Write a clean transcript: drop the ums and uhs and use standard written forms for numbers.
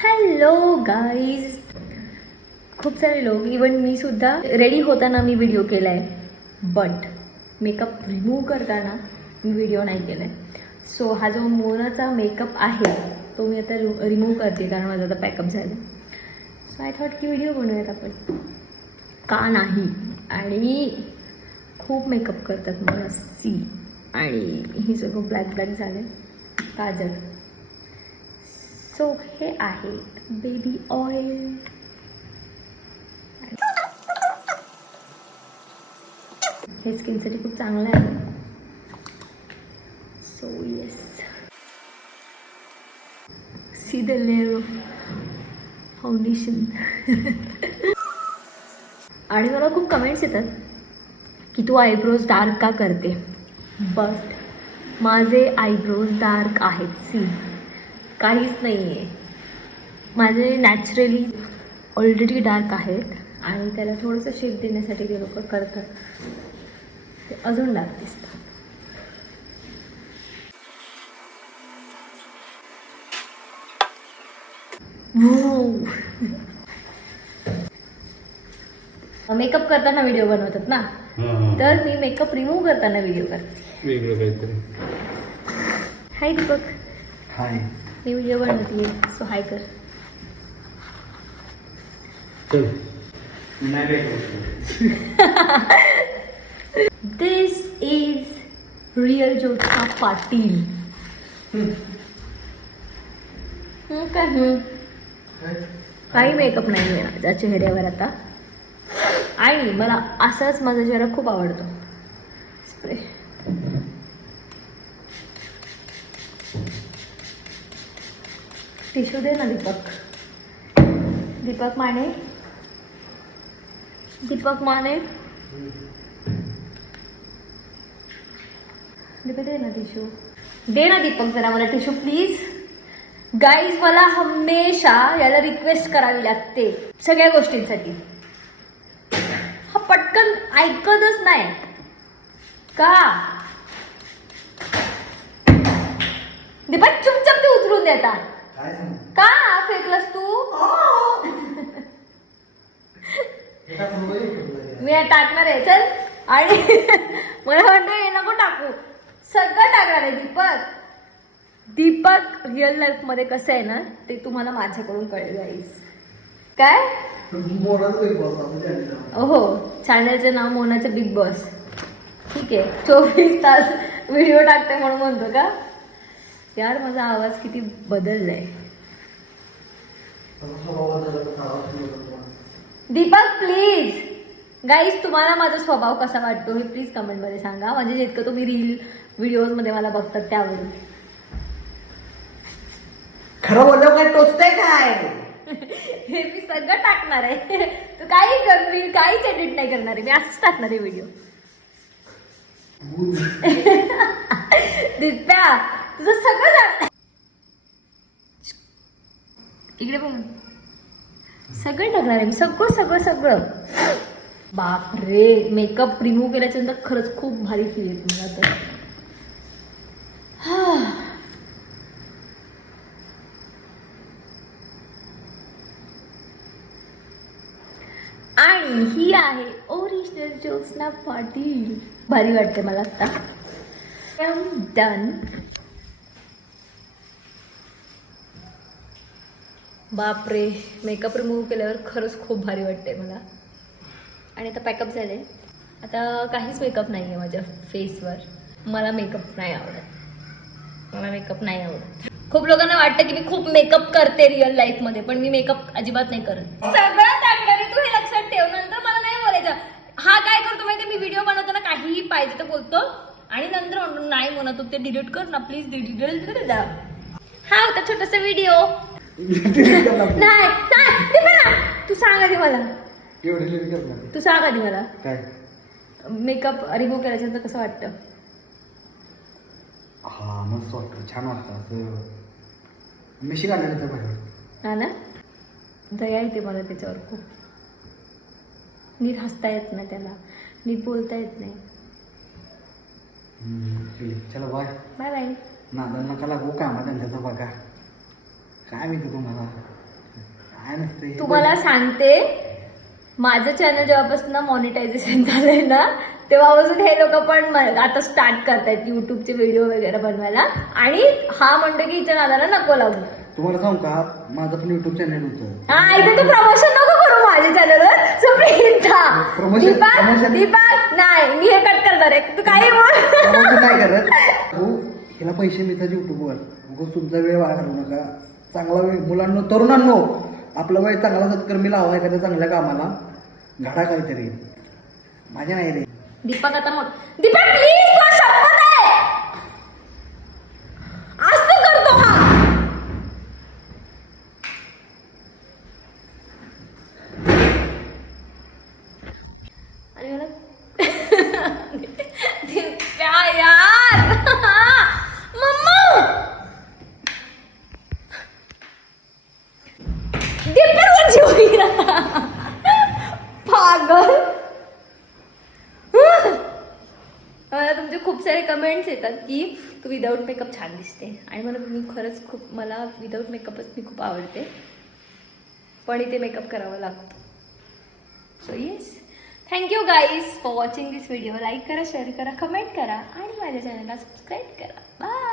Hello guys, खूप सारे लोक, इवन मी सुद्धा रेडी होताना मी व्हिडिओ केला आहे, बट मेकअप रिमूव्ह करताना मी व्हिडिओ नाही केला आहे. सो हा जो मोनाचा मेकअप आहे तो मी आता रिमूव्ह करते कारण माझा आता पॅकअप झालं. सो आय थॉट की व्हिडिओ बनवूयात आपण, का नाही. आणि खूप मेकअप करतात मला सी, आणि ही सगळं ब्लॅक ब्लॅक झालं काजल. सो हे आहे बेबी ऑइल. हे स्किनसाठी खूप चांगलं आहे. So yes, see the layer of foundation. आणि मला खूप कमेंट्स येतात की तू आयब्रोज डार्क का करते, बट माझे आयब्रोज डार्क आहेत. सी, काहीच नाही आहे, माझे नॅचरली ऑलरेडी डार्क आहेत आणि त्याला थोडंसं शेप देण्यासाठी ते लोक करतात, ते अजून डार्क दिसतात. मेकअप करताना व्हिडिओ बनवतात ना, तर मी मेकअप रिमूव्ह करताना व्हिडिओ करते वेगळं काहीतरी. हाय दीपक. हाय. मी व्हिडिओ बनवते, सो हाय कर. चल. दिस इज रिअल ज्योत्स्ना पाटील. काही मेकअप नाही आहे माझ्या चेहऱ्यावर आता, आणि मला असाच माझा चेहरा खूप आवडतो. स्प्रे. टिश्यू दे ना दीपक. दीपक माने, दीपक माने, दीपक दे ना टिश्यू. दे ना दीपक जरा मला टिश्यू प्लीज. गाईज, मला हमेशा याला रिक्वेस्ट करावी लागते सगळ्या गोष्टींसाठी. हा पटकन ऐकतच नाही का. दीपक चुपचाप ते उचलून देता का. फेकलंस तू. मी टाकणार आहे, चल. आणि मला म्हणतो हे नको टाकू, सगळं टाकणार आहे दीपक. दीपक रिअल लाईफ मध्ये कसं आहे ना ते तुम्हाला माझ्याकडून कळेल गाईज. काय. हो, चॅनलचं नाव मोनाचं बिग बॉस. ठीक आहे, 24 तास व्हिडिओ टाकते म्हणून म्हणतो का यार. माझा आवाज किती बदललाय. दीपक प्लीज. गाईज, तुम्हाला माझा स्वभाव कसा वाटतो हे प्लीज कमेंट मध्ये सांगा, म्हणजे जितकं तुम्ही रील व्हिडिओज मध्ये मला बघतात त्यावरून. खरं बोललं काय टोचतंय काय. हे मी सगळं टाकणार आहे. तू काही कर, मी काहीच एडिट नाही करणार आहे, मी असंच टाकणार आहे व्हिडिओ. दिप्या, तुझं सगळं टाक. इकडे बघ, सगळं टाकणार आहे मी, सगळं सगळं सगळं. बाप रे, मेकअप रिमूव्ह केल्याच्या नंतर खरंच खूप भारी फील येते मला तर. आणि ही आहे ओरिजिनल ज्योत्स्ना पाटील. भारी वाटते मला आता. डन. बापरे, मेकअप रिमूव्ह केल्यावर खरंच खूप भारी वाटते मला. आणि आता पॅकअप झाले, आता काहीच मेकअप नाही आहे माझ्या फेसवर. मला मेकअप नाही आवडत, मला मेकअप नाही आवडत. खूप लोकांना वाटतं की मी खूप मेकअप करते रिअल लाईफ मध्ये, पण मी मेकअप अजिबात नाही करत. सगळं टाकणार तू, हे लक्षात ठेव. नंतर मला नाही बोलायचं. हा काय करतो माहिती, मी व्हिडिओ बनवताना काहीही पाहिजे तर बोलतो आणि नंतर म्हणतो नाही म्हणत तू, ते डिलीट कर ना प्लीज. डिलीट कर दा. हा होता छोटासा व्हिडिओ. नाही तू सांग आधी मला, तू सांग आधी मला काय मेकअप रिमूव्ह करायच्या नंतर कसं वाटतं. हा, मस्त वाटतं, छान वाटतं. मिशी घालण्यानंतर भारी वाटतं. हा ना, दया येते मला त्याच्यावर खूप. नीट हसता येत नाही त्याला, नीट बोलता येत नाही. चला बाय बाय बाय. नादाला नका लागू, कामात धंद्याचा बघा. काय माहिती तुम्हाला. काय नसतं हे तुम्हाला सांगते, माझं चॅनल जेव्हापासून मॉनिटायझेशन झालंय ना तेव्हापासून हे लोक पण आता स्टार्ट करतायत युट्यूबचे व्हिडिओ वगैरे बनवायला. आणि हा म्हणतो की हिच्या नादाला नको लागू. तुम्हाला सांगू का, माझं पण युट्यूब चॅनल होतं. हा, इथे तू प्रमोशन नको करू माझ्या चॅनलवर. Promotion- दीपक नाही, मी हे कट करणार आहे. तू काही बोल. प्रमोशन नाही करत हो, हिला पैसे मिळतात युट्यूबवर. उगाच तुमचा वेळ वाया घालवू नका. चांगला वेळ मुलांना, तरुणांनो, आपला वेळ चांगला सत्कर्मी लावा एखाद्या चांगल्या कामाला. घडा काहीतरी, माझ्या नाही रे. दीपक आता मग दीपक प्लीज, तुला शपथ आहे असं करतो हा. आणि मला दिप्या यार मम्मा दिप्यावर जीव गेला. पागल. मला तुमचे खूप सारे कमेंट्स येतात की तू विदाऊट मेकअप छान दिसते. आणि मी खरंच मला विदाऊट मेकअपच मी खूप आवडते. पण इथे मेकअप करावा लागतो. So yes, thank you guys for watching this video. Like करा, शेअर करा, कमेंट करा आणि माझ्या चॅनलला सबस्क्राईब करा. बाय.